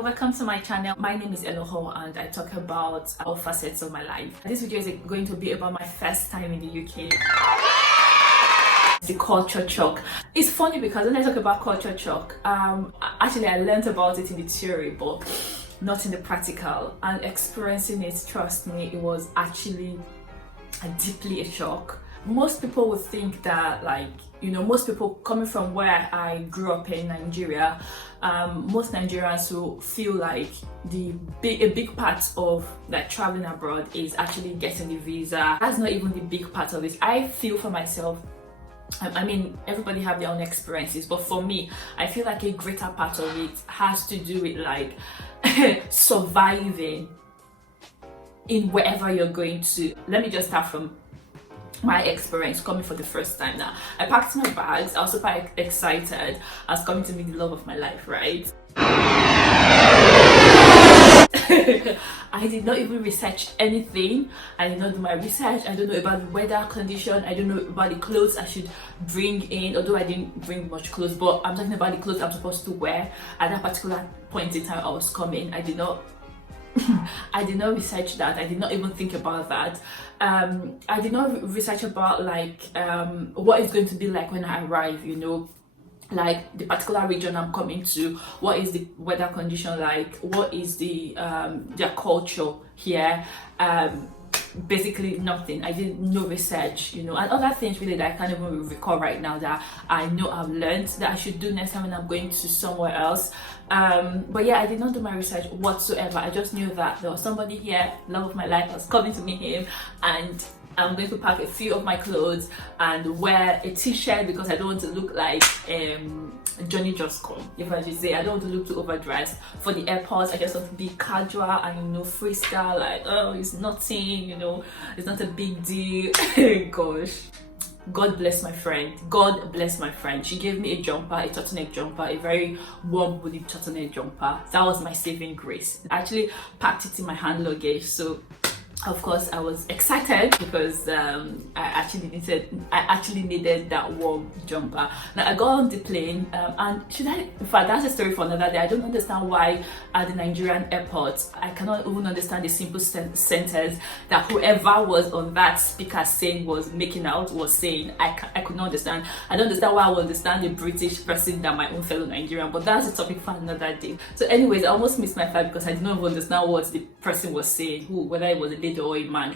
Hello, welcome to my channel. My name is Eloho and I talk about all facets of my life. This video is going to be about my first time in the UK. The culture shock. It's funny because when I talk about culture shock, actually I learned about it in the theory but not in the practical, and experiencing it, trust me, it was actually deeply a shock. Most people would think that, most people coming from where I grew up in Nigeria, most Nigerians will feel like a big part of traveling abroad is actually getting the visa. That's not even the big part of it. I feel for myself, I mean, everybody have their own experiences, but for me, I feel like a greater part of it has to do with surviving in wherever you're going to. Let me just start from my experience coming for the first time. Now, I packed my bags. I was super excited. I was coming to meet the love of my life, right? I did not even research anything. I did not do my research. I don't know about the weather condition. I don't know about the clothes I should bring in, although I didn't bring much clothes, but I'm talking about the clothes I'm supposed to wear at that particular point in time I was coming. I did not research that. I did not even think about that. I did not research about what it's going to be like when I arrive, like the particular region I'm coming to, what is the weather condition like, what is their culture here. Basically nothing. I did no research, and other things really that I can't even recall right now that I know I've learned that I should do next time when I'm going to somewhere else. But yeah, I did not do my research whatsoever. I just knew that there was somebody here, love of my life, I was coming to meet him, and I'm going to pack a few of my clothes and wear a t-shirt because I don't want to look like Johnny Just Come, if I should say. I don't want to look too overdressed for the airport. I just want to be casual and freestyle, oh, it's nothing, it's not a big deal. Gosh, God bless my friend. God bless my friend. She gave me a jumper, a turtleneck jumper, a very warm woolly turtleneck jumper. That was my saving grace. I actually packed it in my hand luggage, so of course I was excited because I actually needed that warm jumper. Now I got on the plane, and in fact that's a story for another day. I don't understand why at the Nigerian airports I cannot even understand the simple sentence that whoever was on that speaker saying was saying. I could not understand. I don't understand why I would understand a British person than my own fellow Nigerian, but that's a topic for another day. So anyways, I almost missed my flight because I did not even understand what the person was saying, whether it was a lady or a man.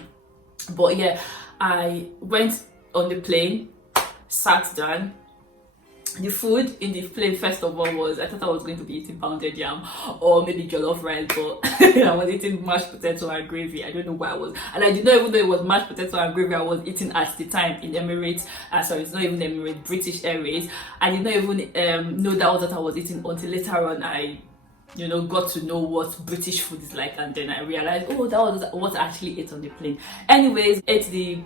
But yeah, I went on the plane, sat down. The food in the plane, first of all, I thought I was going to be eating pounded yam or maybe jollof rice, but I was eating mashed potato and gravy. I don't know why I was, and I did not even know it was mashed potato and gravy I was eating at the time in Emirates. Sorry, it's not even Emirates, British Airways. I did not even know that was what I was eating until later on I got to know what British food is like, and then I realized, oh, that was what I actually ate on the plane. Anyways, ate the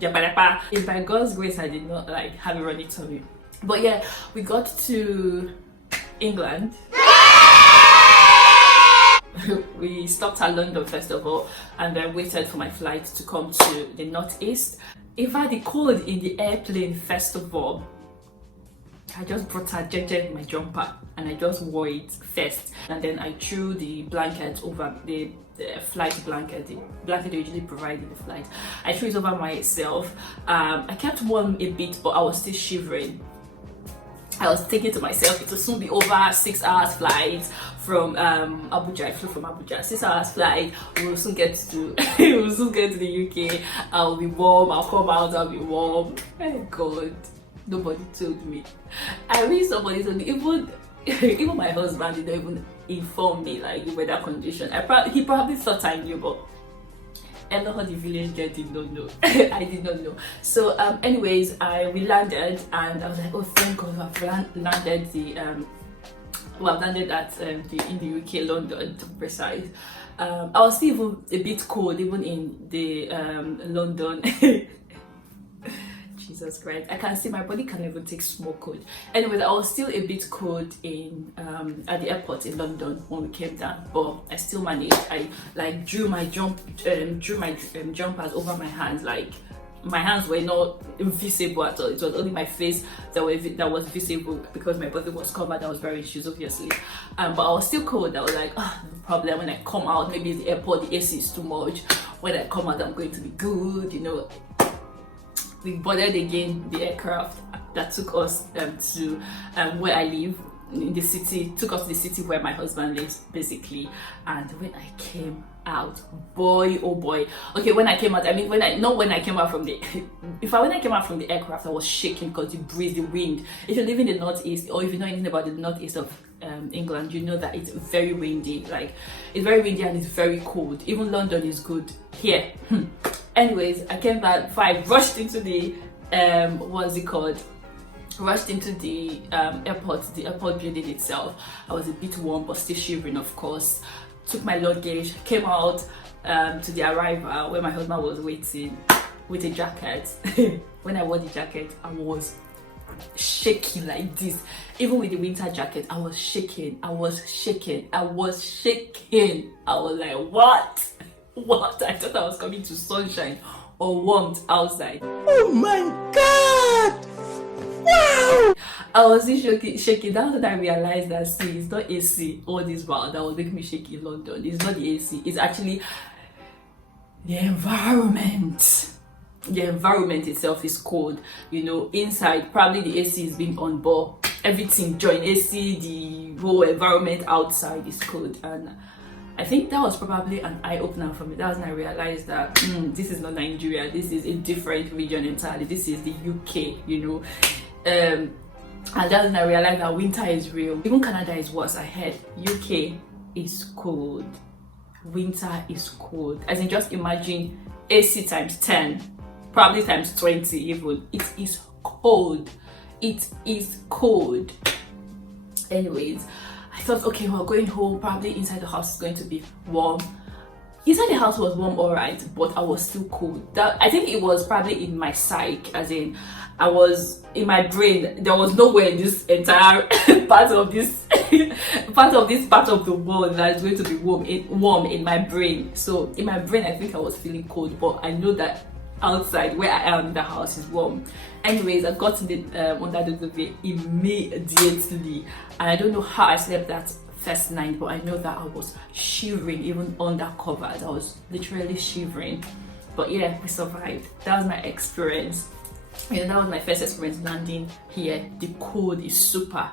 japa. If by God's grace I did not have a runny tummy. But yeah, we got to England. We stopped at London first of all, and then waited for my flight to come to the northeast. In fact, the cold in the airplane, first of all, I just brought my jumper and I just wore it first, and then I threw the blanket over the flight blanket, the blanket they usually provide in the flight. I threw it over myself. I kept warm a bit, but I was still shivering. I was thinking to myself, it will soon be over. 6 hours flight from Abuja. I flew from Abuja. 6 hours flight. We will soon get to the UK. I'll be warm. I'll come out. I'll be warm. Oh God. Nobody told me. I mean, somebody told me. Even my husband didn't even inform me the weather condition. He probably thought I knew, but Eloho, the village girl, did not know. I did not know. So anyways, we landed and I was like, oh, thank God, I've landed in the UK, London to be precise. I was still even a bit cold even in the London. Jesus Christ, I can see my body can even take small cold. Anyways, I was still a bit cold in at the airport in London when we came down, but I still managed. I drew my jumpers over my hands, my hands were not visible at all. It was only my face that was visible because my body was covered. I was wearing shoes, obviously, but I was still cold. I was like, no problem. When I come out, maybe the airport, the AC is too much. When I come out, I'm going to be good, you know. We boarded again the aircraft that took us to where I live in the city, took us to the city where my husband lives, basically. And when I came out, boy oh boy, okay, when I came out, I mean, when I came out from the when I came out from the aircraft, I was shaking because the breeze, the wind. If you live in the northeast, or if you know anything about the northeast of England, you know that it's very windy. Like, it's very windy and it's very cold. Even London is good here. Anyways, I came back, rushed into the what's it called, rushed into the airport building itself. I was a bit warm but still shivering, of course. Took my luggage, came out to the arrival where my husband was waiting with a jacket. When I wore the jacket, I was shaking like this. Even with the winter jacket, I was shaking. I was like, what? I thought I was coming to sunshine or warmth outside. Oh my god! Wow! I was still shaking. That's when I realized that, see, it's not AC, all this while that was making me shake in London. It's not the AC, it's actually the environment. The environment itself is cold, you know. Inside, probably the AC is being on board. Everything, join AC, the whole environment outside is cold. And I think that was probably an eye-opener for me. That was when I realized that this is not Nigeria, this is a different region entirely. This is the UK, you know. And that's when I realized that winter is real. Even Canada is worse. I heard UK is cold, winter is cold. As in, just imagine AC times 10, probably times 20 even. It is cold. It is cold. Anyways, I thought, okay, we're going home. Probably inside the house is going to be warm. Inside the house was warm, alright, but I was still cold. That, I think it was probably in my psyche, as in, I was in my brain. There was nowhere in this entire part of the world that is going to be warm in my brain. So in my brain, I think I was feeling cold, but I know that outside where I am, the house is warm. Anyways, I got in the under the duvet immediately, and I don't know how I slept that first night, but I know that I was shivering even under covers. I was literally shivering, but yeah, we survived. That was my experience. You know, that was my first experience landing here. The cold is super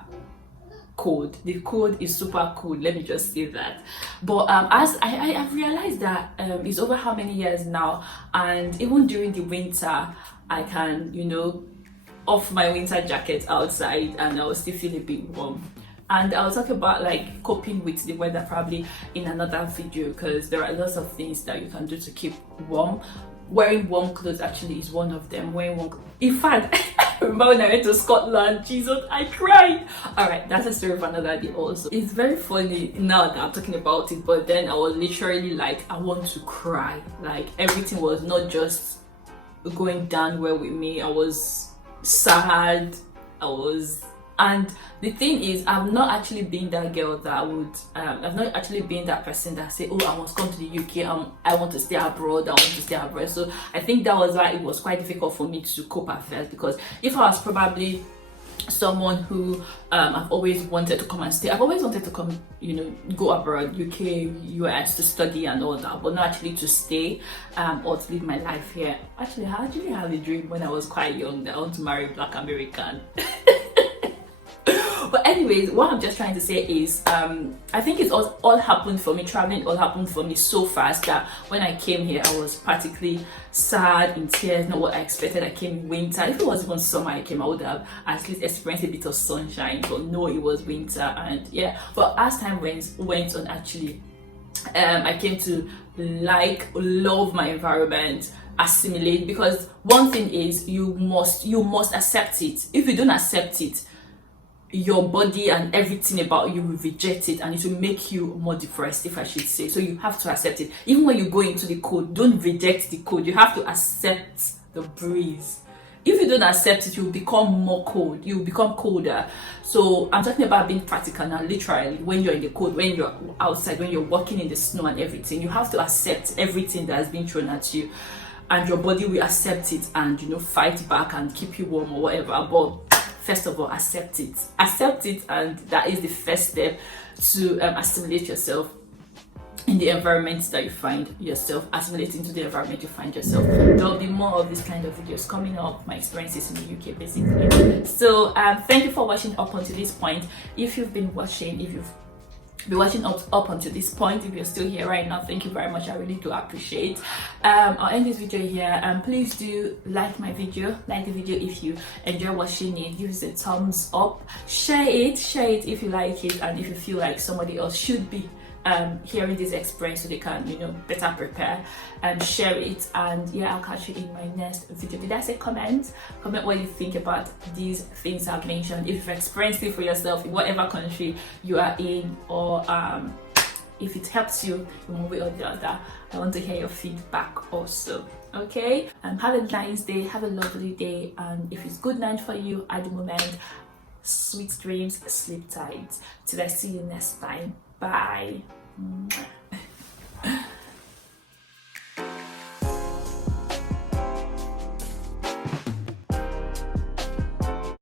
cold. The cold is super cold. Let me just say that. But as I've realized that it's over how many years now, and even during the winter, I can, you know, off my winter jacket outside, and I will still feel a bit warm. And I'll talk about like coping with the weather probably in another video, because there are lots of things that you can do to keep warm. Wearing warm clothes actually is one of them. In fact, I remember when I went to Scotland, Jesus, I cried. Alright, that's a story for another day also. It's very funny now that I'm talking about it, but then I was literally like, I want to cry. Like, everything was not just going down well with me. I was sad. And the thing is, I've not actually been that girl that would, I've not actually been that person that say, oh, I must come to the UK, I want to stay abroad, So I think that was why it was quite difficult for me to cope at first, because if I was probably someone who I've always wanted to come and stay, I've always wanted to come, you know, go abroad, UK, US, to study and all that, but not actually to stay or to live my life here. Actually, I had a dream when I was quite young that I want to marry a Black American. But anyways, what I'm just trying to say is, I think it's all happened for me, traveling all happened for me so fast that when I came here, I was practically sad, in tears, not what I expected. I came in winter. If it was even summer I came, I would have at least experienced a bit of sunshine, but no, it was winter. And yeah, but as time went on, actually, I came to love my environment, assimilate, because one thing is you must accept it. If you don't accept it, your body and everything about you will reject it, and it will make you more depressed, if I should say. So you have to accept it. Even when you go into the cold, don't reject the cold. You have to accept the breeze. If you don't accept it, you will become more cold. You will become colder. So I'm talking about being practical now, literally. When you're in the cold, when you're outside, when you're walking in the snow and everything, you have to accept everything that has been thrown at you. and your body will accept it and, you know, fight back and keep you warm or whatever. But first of all, accept it, and that is the first step to assimilate yourself in the environment that you find yourself, assimilate into the environment you find yourself. There'll be more of these kind of videos coming up, my experiences in the UK basically. So thank you for watching up until this point. If you've been watching, if you've been watching up until this point, if you're still here right now, thank you very much. I really do appreciate. I'll end this video here. Please do like my video, like the video if you enjoy watching it, give it a thumbs up, share it if you like it, and if you feel like somebody else should be hearing this experience so they can, you know, better prepare, and share it. And yeah, I'll catch you in my next video. Did I say comment what you think about these things I've mentioned, if you've experienced it for yourself in whatever country you are in, or if it helps you in one way or the other. I want to hear your feedback also. Okay, have a nice day, have a lovely day, and if it's good night for you at the moment, sweet dreams, sleep tight. Till I see you next time. Bye.